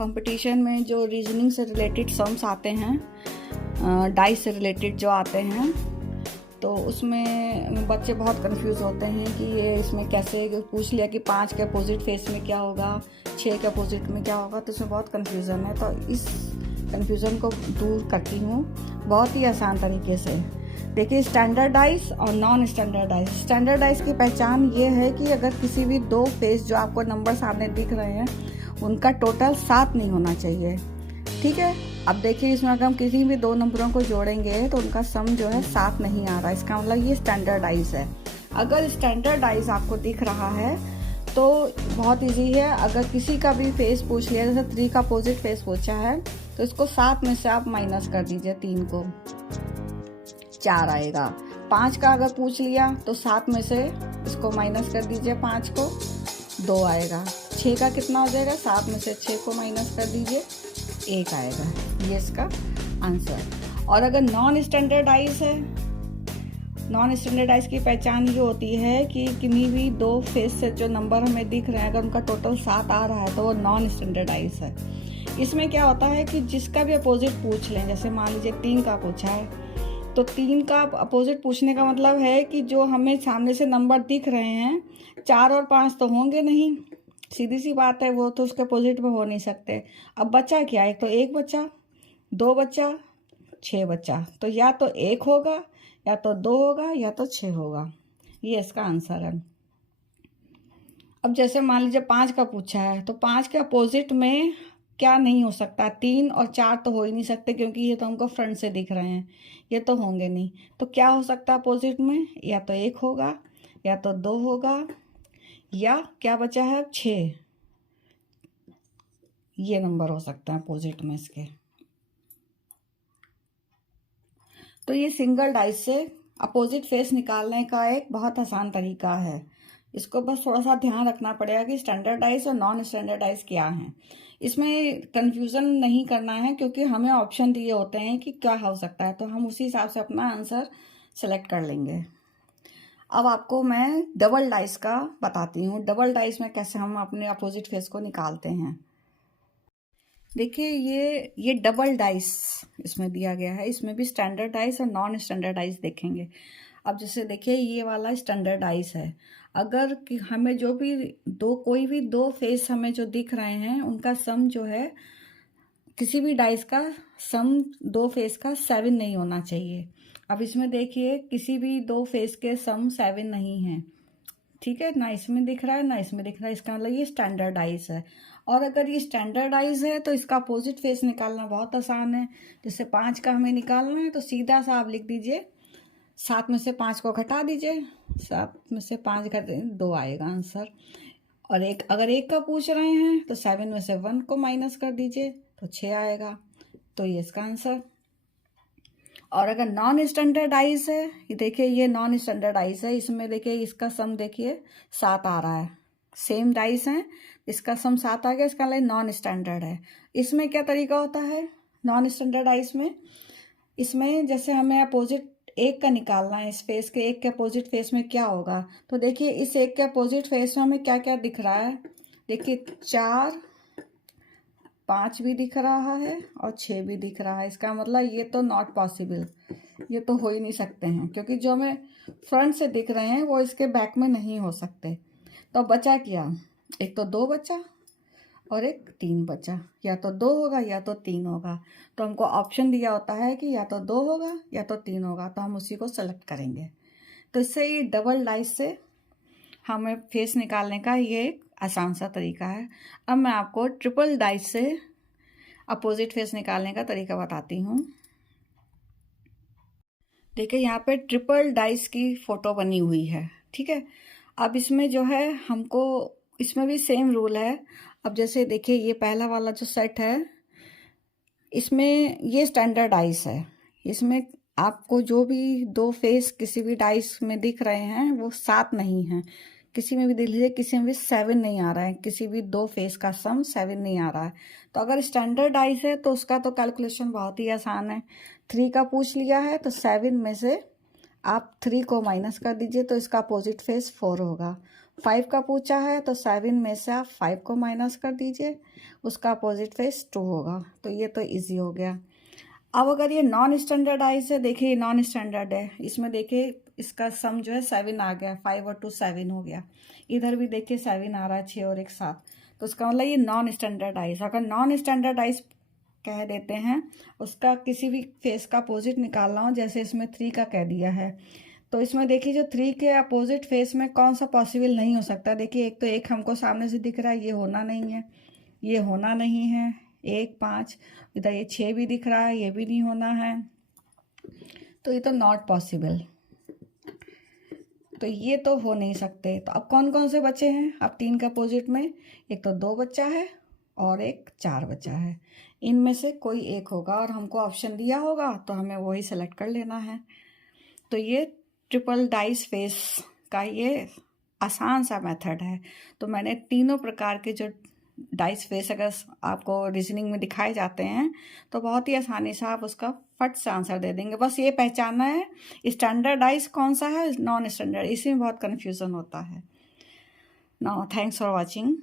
Competition में जो reasoning से रिलेटेड सम्स आते हैं, डाइस से रिलेटेड जो आते हैं, तो उसमें बच्चे बहुत कंफ्यूज होते हैं कि ये इसमें कैसे पूछ लिया कि 5 के अपोजिट फेस में क्या होगा, 6 के अपोजिट में क्या होगा, तो उसमें बहुत कंफ्यूजन है। तो इस कंफ्यूजन को दूर करती हूँ बहुत ही आसान तरीके से। देखिए, स्टैंडर्डाइज और नॉन स्टैंडर्डाइज। स्टैंडर्डाइज की पहचान ये है कि अगर किसी भी दो फेस जो आपको नंबर सामने दिख रहे हैं उनका टोटल 7 नहीं होना चाहिए। ठीक है, अब देखिए इसमें अगर हम किसी भी दो नंबरों को जोड़ेंगे तो उनका सम जो है 7 नहीं आ रहा, इसका मतलब ये स्टैंडर्डाइज है। अगर स्टैंडर्डाइज आपको दिख रहा है तो बहुत इजी है। अगर किसी का भी फेस पूछ लिया, जैसे 3 का अपोजिट फेस पूछा है, तो इसको 7 में से आप माइनस कर दीजिए, 3 को 4 आएगा। 5 का अगर पूछ लिया तो 7 में से इसको माइनस कर दीजिए, 5 को 2 आएगा। 6 का कितना हो जाएगा, 7 में से 6 को माइनस कर दीजिए, 1 आएगा। ये इसका आंसर। और अगर नॉन स्टैंडर्डाइज है, नॉन स्टैंडर्डाइज की पहचान ये होती है कि किन्हीं भी दो फेस से जो नंबर हमें दिख रहे हैं अगर उनका टोटल 7 आ रहा है तो वो नॉन स्टैंडर्डाइज है। इसमें क्या होता है कि जिसका भी अपोजिट पूछ लें, जैसे मान लीजिए 3 का पूछा है, तो 3 का अपोजिट पूछने का मतलब है कि जो हमें सामने से नंबर दिख रहे हैं 4 और 5 तो होंगे नहीं, सीधी सी बात है, वो तो उसके अपोजिट में हो नहीं सकते। अब बचा क्या, एक तो 1 बचा, 2 बचा, 6 बचा, तो या तो 1 होगा, या तो 2 होगा, या तो 6 होगा। ये इसका आंसर है। अब जैसे मान लीजिए 5 का पूछा है, तो 5 के अपोजिट में क्या नहीं हो सकता, 3 और 4 तो हो ही नहीं सकते क्योंकि ये तो हमको फ्रंट से दिख रहे हैं, ये तो होंगे नहीं। तो क्या हो सकता है अपोजिट में, या तो 1 होगा, या तो 2 होगा, या क्या बचा है अब 6, ये नंबर हो सकता है अपोजिट में इसके। तो ये सिंगल डाइस से अपोजिट फेस निकालने का एक बहुत आसान तरीका है। इसको बस थोड़ा सा ध्यान रखना पड़ेगा कि स्टैंडर्डाइज और नॉन स्टैंडर्डाइज क्या है। इसमें कंफ्यूजन नहीं करना है क्योंकि हमें ऑप्शन दिए होते हैं कि क्या हो सकता है, तो हम उसी हिसाब से अपना आंसर सेलेक्ट कर लेंगे। अब आपको मैं डबल डाइस का बताती हूँ, डबल डाइस में कैसे हम अपने अपोजिट फेस को निकालते हैं। देखिए, ये डबल डाइस इसमें दिया गया है, इसमें भी स्टैंडर्डाइज और नॉन स्टैंडर्डाइज देखेंगे। अब जैसे देखिए ये वाला स्टैंडर्डाइज है। अगर कि हमें जो भी कोई भी दो फेस हमें जो दिख रहे हैं उनका सम जो है, किसी भी डाइस का सम दो फेस का 7 नहीं होना चाहिए। अब इसमें देखिए किसी भी दो फेस के सम 7 नहीं है, ठीक है, ना इसमें दिख रहा है ना इसमें दिख रहा है, इसका मतलब ये स्टैंडर्डाइज है। और अगर ये स्टैंडर्डाइज है तो इसका अपोजिट फेस निकालना बहुत आसान है। जैसे 5 का हमें निकालना है तो सीधा सा आप लिख दीजिए, 7 में से 5 को घटा दीजिए, 7 में से 5 घटे 2 आएगा आंसर। और अगर 1 का पूछ रहे हैं तो 7 में से 1 को माइनस कर दीजिए तो 6 आएगा, तो ये इसका आंसर। और अगर नॉन स्टैंडर्डाइज है, ये देखिए ये नॉन स्टैंडर्डाइज है, इसमें देखिए इसका सम देखिए 7 आ रहा है, सेम डाइस हैं, इसका सम 7 आ गया, इसका मतलब नॉन स्टैंडर्ड है। इसमें क्या तरीका होता है नॉन स्टैंडर्डाइज में, इसमें जैसे हमें अपोजिट 1 का निकालना है, इस फेस के 1 के अपोजिट फेस में क्या होगा, तो देखिए इस 1 के अपोजिट फेस में हमें क्या क्या दिख रहा है, देखिए 4, 5 भी दिख रहा है और 6 भी दिख रहा है। इसका मतलब ये तो नॉट पॉसिबल, ये तो हो ही नहीं सकते हैं क्योंकि जो हमें फ्रंट से दिख रहे हैं वो इसके बैक में नहीं हो सकते। तो बचा क्या, एक तो 2 बचा और एक 3 बचा, या तो 2 होगा या तो 3 होगा। तो हमको ऑप्शन दिया होता है कि या तो 2 होगा या तो 3 होगा, तो हम उसी को सेलेक्ट करेंगे। तो इससे ये डबल डाइस से हमें फेस निकालने का ये एक आसान सा तरीका है। अब मैं आपको ट्रिपल डाइस से अपोजिट फेस निकालने का तरीका बताती हूँ। देखिए यहाँ पे ट्रिपल डाइस की फोटो बनी हुई है, ठीक है। अब इसमें जो है हमको, इसमें भी सेम रूल है। अब जैसे देखिए ये पहला वाला जो सेट है, इसमें ये स्टैंडर्ड डाइस है, इसमें आपको जो भी दो फेस किसी भी डाइस में दिख रहे हैं वो 7 नहीं है, किसी में भी देख लीजिए, किसी में भी 7 नहीं आ रहा है, किसी भी दो फेस का सम 7 नहीं आ रहा है। तो अगर स्टैंडर्ड डाइस है तो उसका तो कैलकुलेशन बहुत ही आसान है। 3 का पूछ लिया है तो 7 में से आप 3 को माइनस कर दीजिए तो इसका अपोजिट फेस 4 होगा। 5 का पूछा है तो 7 में से आप 5 को माइनस कर दीजिए, उसका अपोजिट फेस 2 होगा। तो ये तो इजी हो गया। अब अगर ये नॉन स्टैंडर्डाइज है, देखिए नॉन स्टैंडर्ड है, इसमें देखिए इसका सम जो है 7 आ गया, 5 और 2 7 हो गया। इधर भी देखिए 7 आ रहा है, 6 और 1 7। तो उसका मतलब ये नॉन स्टैंडर्डाइज। अगर नॉन स्टैंडर्डाइज कह देते हैं, उसका किसी भी फेस का अपोजिट निकालना हो, जैसे इसमें 3 का कह दिया है, तो इसमें देखिए जो 3 के अपोजिट फेस में कौन सा पॉसिबल नहीं हो सकता। देखिए एक तो 1 हमको सामने से दिख रहा है, ये होना नहीं है, ये होना नहीं है, 1 5, इधर ये 6 भी दिख रहा है, ये भी नहीं होना है, तो ये तो नॉट पॉसिबल। तो ये तो हो नहीं सकते। तो अब कौन कौन से बचे हैं? अब 3 के अपोजिट में एक तो 2 बच्चा है और एक 4 बचा है। इनमें से कोई एक होगा और हमको ऑप्शन दिया होगा तो हमें वही सेलेक्ट कर लेना है। तो ये ट्रिपल डाइस फेस का ये आसान सा मेथड है। तो मैंने तीनों प्रकार के जो डाइस फेस अगर आपको रीजनिंग में दिखाए जाते हैं तो बहुत ही आसानी से आप उसका फट से आंसर दे देंगे। बस ये पहचानना है स्टैंडर्ड डाइस कौन सा है, नॉन स्टैंडर्ड, इसी में बहुत कन्फ्यूज़न होता है। Now thanks for watching.